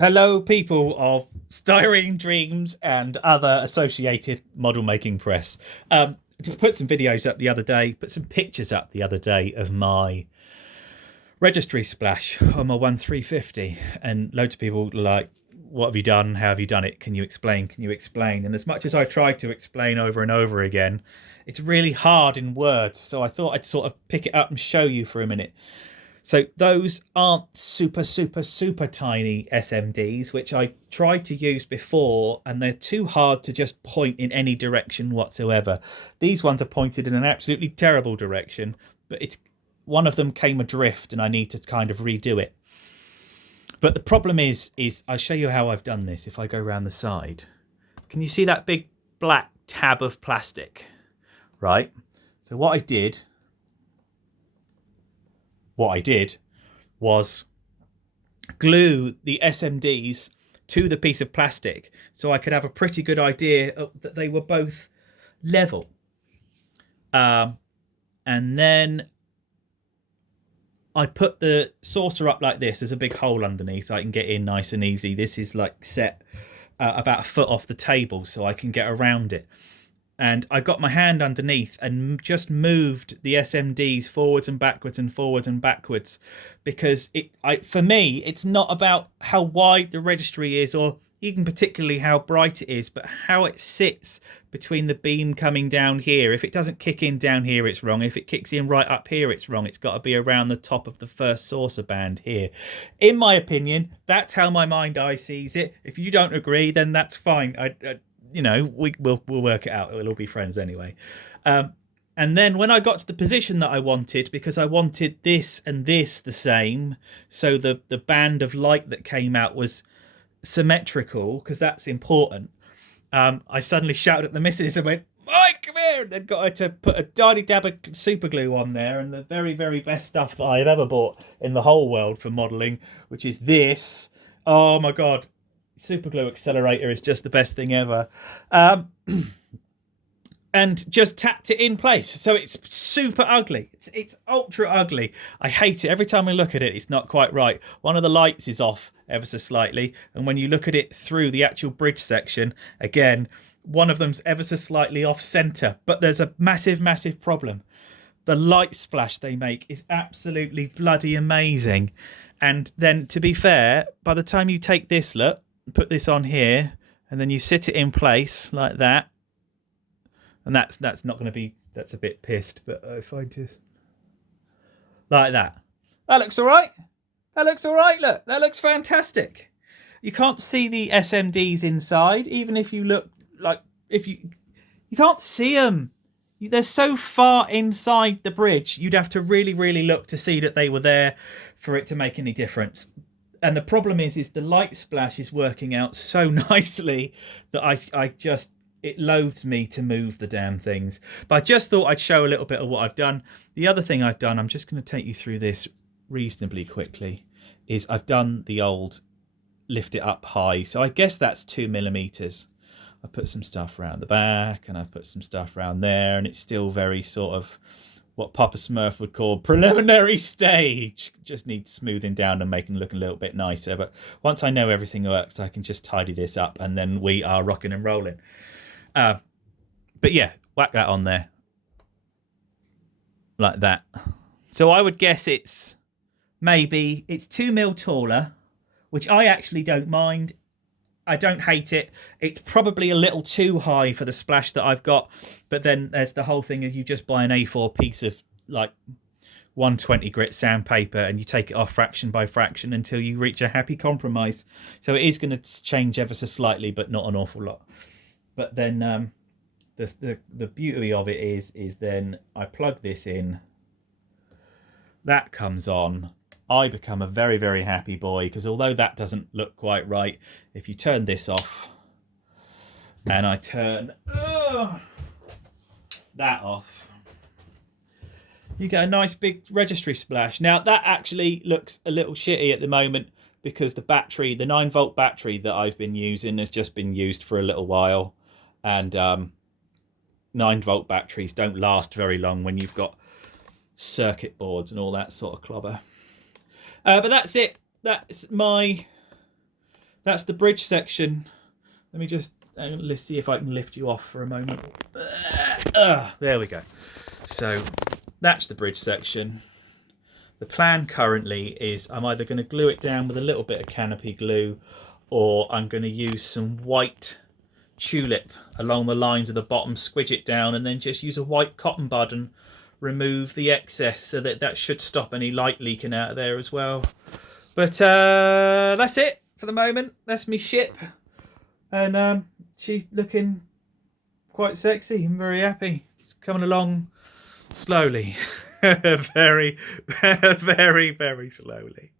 Hello, people of Styrene Dreams and other associated model making press. To put some videos up the other day, put some pictures up the other day of my registry splash on my 1350, and loads of people were like, "What have you done? How have you done it? Can you explain? Can you explain?" And as much as I tried to explain over and over again, it's really hard in words. So I thought I'd sort of pick it up and show you for a minute. So those aren't super tiny SMDs, which I tried to use before, and they're too hard to just point in any direction whatsoever. These ones are pointed in an absolutely terrible direction, but it's one of them came adrift and I need to kind of redo it. But the problem is I'll show you how I've done this. If I go around the side, can you see that big black tab of plastic? Right. So what I did was glue the SMDs to the piece of plastic so I could have a pretty good idea that they were both level. And then I put the saucer up like this. There's a big hole underneath. I can get in nice and easy. This is like set about a foot off the table so I can get around it. And I got my hand underneath and just moved the SMDs forwards and backwards because for me, it's not about how wide the registry is or even particularly how bright it is, but how it sits between the beam coming down here. If it doesn't kick in down here, it's wrong. If it kicks in right up here, it's wrong. It's got to be around the top of the first saucer band here. In my opinion, that's how my mind eye sees it. If you don't agree, then that's fine. We'll work it out. We'll all be friends anyway. And then when I got to the position that I wanted, because I wanted this and this the same, so the band of light that came out was symmetrical, because that's important. I suddenly shouted at the missus and went, "Mike, come here!" And got her to put a tiny dab of super glue on there, and the very, very best stuff that I've ever bought in the whole world for modelling, which is this. Oh my god. Super glue accelerator is just the best thing ever. And just tapped it in place. So it's super ugly. It's ultra ugly. I hate it. Every time I look at it, it's not quite right. One of the lights is off ever so slightly. And when you look at it through the actual bridge section, again, one of them's ever so slightly off center. But there's a massive problem. The light splash they make is absolutely bloody amazing. And then, to be fair, by the time you take this, look, put this on here, and then you sit it in place like that, and that's not going to be, that's a bit pissed, but if I just like that looks all right. Look, that looks fantastic. You can't see the SMDs inside, even if you look, like, if you can't see them. They're so far inside the bridge, you'd have to really look to see that they were there for it to make any difference. And the problem is the light splash is working out so nicely that I just, it loathes me to move the damn things. But I just thought I'd show a little bit of what I've done. The other thing I've done, I'm just going to take you through this reasonably quickly, is I've done the old lift it up high. So I guess that's 2mm. I put some stuff around the back and I've put some stuff around there, and it's still very sort of what Papa Smurf would call preliminary stage. Just needs smoothing down and making it look a little bit nicer. But once I know everything works, I can just tidy this up and then we are rocking and rolling. But yeah, whack that on there. Like that. So I would guess it's 2mm taller, which I actually don't mind. I don't hate it. It's probably a little too high for the splash that I've got. But then there's the whole thing of you just buy an A4 piece of like 120 grit sandpaper and you take it off fraction by fraction until you reach a happy compromise. So it is going to change ever so slightly, but not an awful lot. But then the beauty of it is then I plug this in. That comes on. I become a very happy boy, because although that doesn't look quite right, if you turn this off and I turn that off, you get a nice big registry splash. Now that actually looks a little shitty at the moment because the battery, the 9-volt battery that I've been using, has just been used for a little while, and 9-volt batteries don't last very long when you've got circuit boards and all that sort of clobber. But that's it. That's my that's the bridge section. Let me just, let's see if I can lift you off for a moment. There we go. So that's the bridge section. The plan currently is I'm either going to glue it down with a little bit of canopy glue, or I'm going to use some white tulip along the lines of the bottom, squidge it down, and then just use a white cotton bud and remove the excess, so that should stop any light leaking out of there as well. But that's it for the moment. That's me ship, and she's looking quite sexy. I'm very happy. It's coming along slowly. very, very, very slowly.